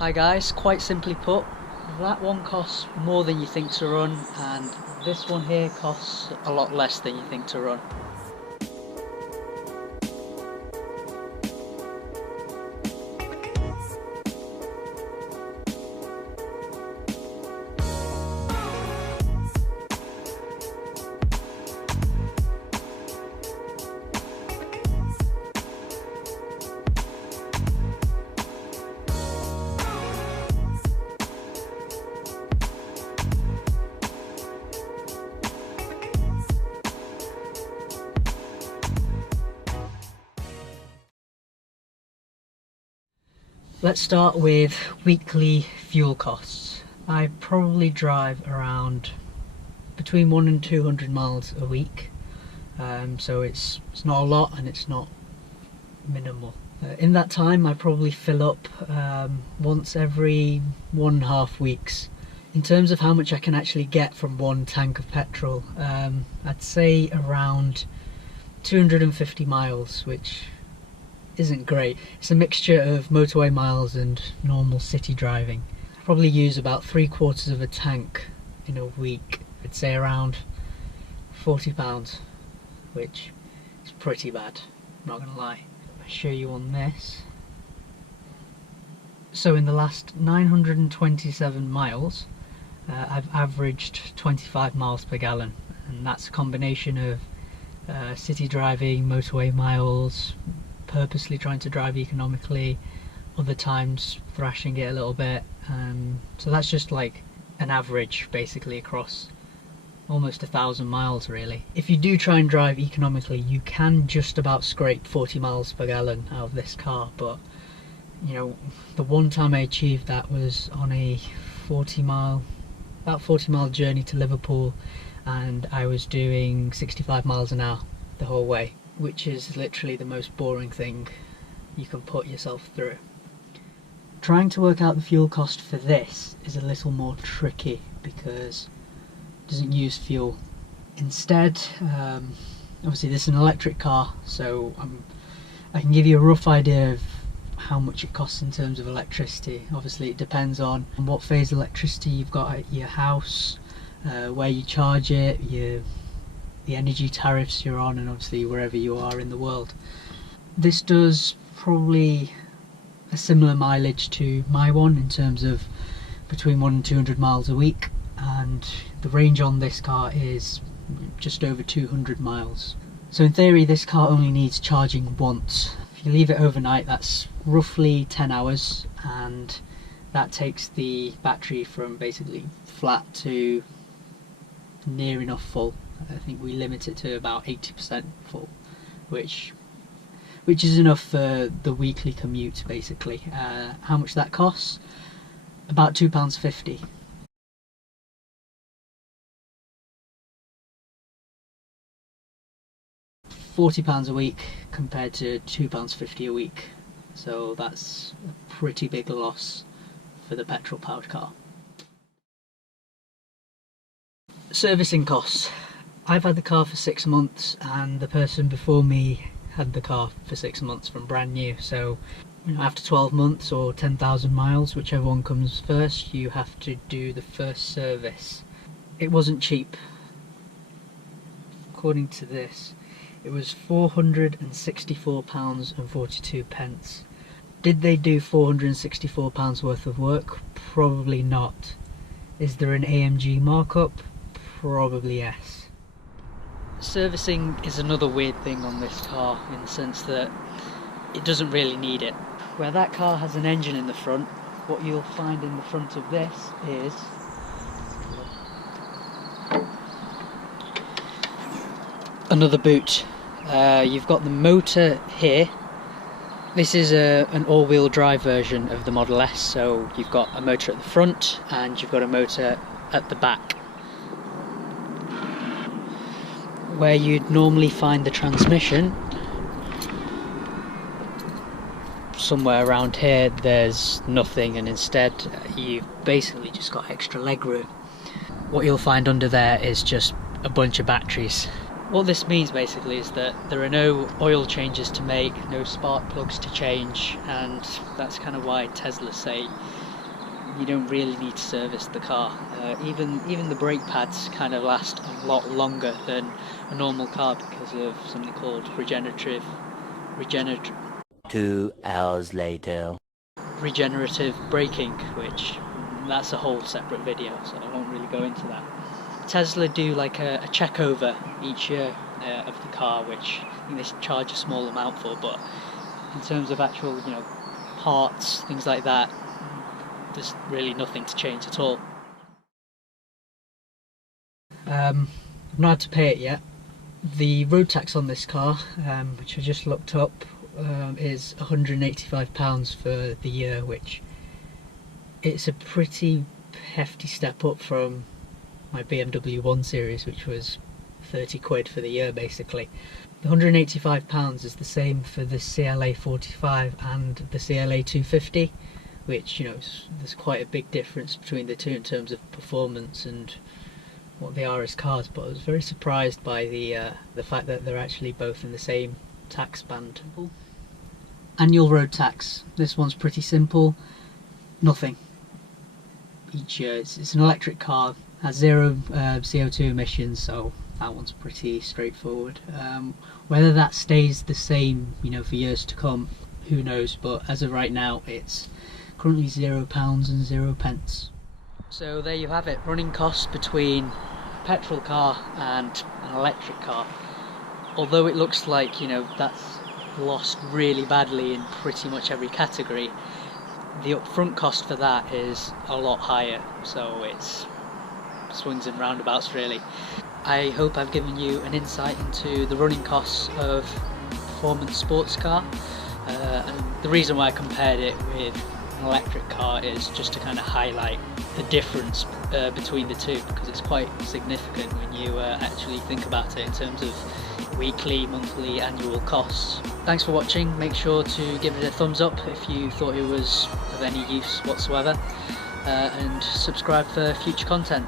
Hi guys, quite simply put, that one costs more than you think to run, and this one here costs a lot less than you think to run. Let's start with weekly fuel costs. I probably drive around between 1 and 200 miles a week, so it's not a lot and it's not minimal. In that time I probably fill up once every 1.5 weeks. In terms of how much I can actually get from one tank of petrol, I'd say around 250 miles, which isn't great. It's a mixture of motorway miles and normal city driving. I probably use about 3/4 of a tank in a week. I'd say around £40, which is pretty bad, I'm not gonna lie. I'll show you on this. So in the last 927 miles, I've averaged 25 miles per gallon, and that's a combination of city driving, motorway miles, purposely trying to drive economically, other times thrashing it a little bit, so that's just like an average basically across almost 1,000 miles really. If you do try and drive economically, you can just about scrape 40 miles per gallon out of this car, but you know, the one time I achieved that was on a 40 mile journey to Liverpool, and I was doing 65 miles an hour the whole way, which is literally the most boring thing you can put yourself through. Trying to work out the fuel cost for this is a little more tricky because it doesn't use fuel. Instead, obviously this is an electric car, so I can give you a rough idea of how much it costs in terms of electricity. Obviously it depends on what phase electricity you've got at your house, where you charge it, the energy tariffs you're on, and obviously wherever you are in the world. This does probably a similar mileage to my one in terms of between 1 and 200 miles a week, and the range on this car is just over 200 miles. So in theory this car only needs charging once. If you leave it overnight, that's roughly 10 hours, and that takes the battery from basically flat to near enough full. I think we limit it to about 80% full, which is enough for the weekly commute basically. How much that costs? About £2.50. £40 a week compared to £2.50 a week, so that's a pretty big loss for the petrol powered car. Servicing costs. I've had the car for 6 months, and the person before me had the car for 6 months from brand new, so after 12 months or 10,000 miles, whichever one comes first, you have to do the first service. It wasn't cheap. According to this, it was £464.42. Did they do £464 worth of work? Probably not. Is there an AMG markup? Probably yes. Servicing is another weird thing on this car, in the sense that it doesn't really need it. Where that car has an engine in the front, what you'll find in the front of this is another boot. You've got the motor here. This is an all-wheel drive version of the Model S, so you've got a motor at the front and you've got a motor at the back. Where you'd normally find the transmission, somewhere around here, there's nothing, and instead you've basically just got extra legroom. What you'll find under there is just a bunch of batteries. What this means basically is that there are no oil changes to make, no spark plugs to change, and that's kind of why Tesla say you don't really need to service the car. Even the brake pads kind of last a lot longer than a normal car because of something called regenerative 2 hours later. regenerative braking, which that's a whole separate video, so I won't really go into that. Tesla do like a check over each year of the car, which I think they charge a small amount for, but in terms of actual, parts, things like that, there's really nothing to change at all. I've not had to pay it yet. The road tax on this car, which I just looked up, is £185 for the year, which it's a pretty hefty step up from my BMW 1 Series, which was 30 quid for the year basically. The £185 is the same for the CLA 45 and the CLA 250, which, there's quite a big difference between the two in terms of performance and what they are as cars, but I was very surprised by the fact that they're actually both in the same tax band. Annual road tax. This one's pretty simple. Nothing. Each year. It's an electric car, has zero CO2 emissions, so that one's pretty straightforward. Whether that stays the same, for years to come, who knows? But as of right now, it's currently £0.0. So there you have it. Running costs between a petrol car and an electric car. Although it looks like that's lost really badly in pretty much every category, the upfront cost for that is a lot higher, so it's swings and roundabouts really. I hope I've given you an insight into the running costs of a performance sports car, and the reason why I compared it with an electric car is just to kind of highlight the difference between the two, because it's quite significant when you actually think about it in terms of weekly, monthly, annual costs. Thanks for watching. Make sure to give it a thumbs up if you thought it was of any use whatsoever, and subscribe for future content.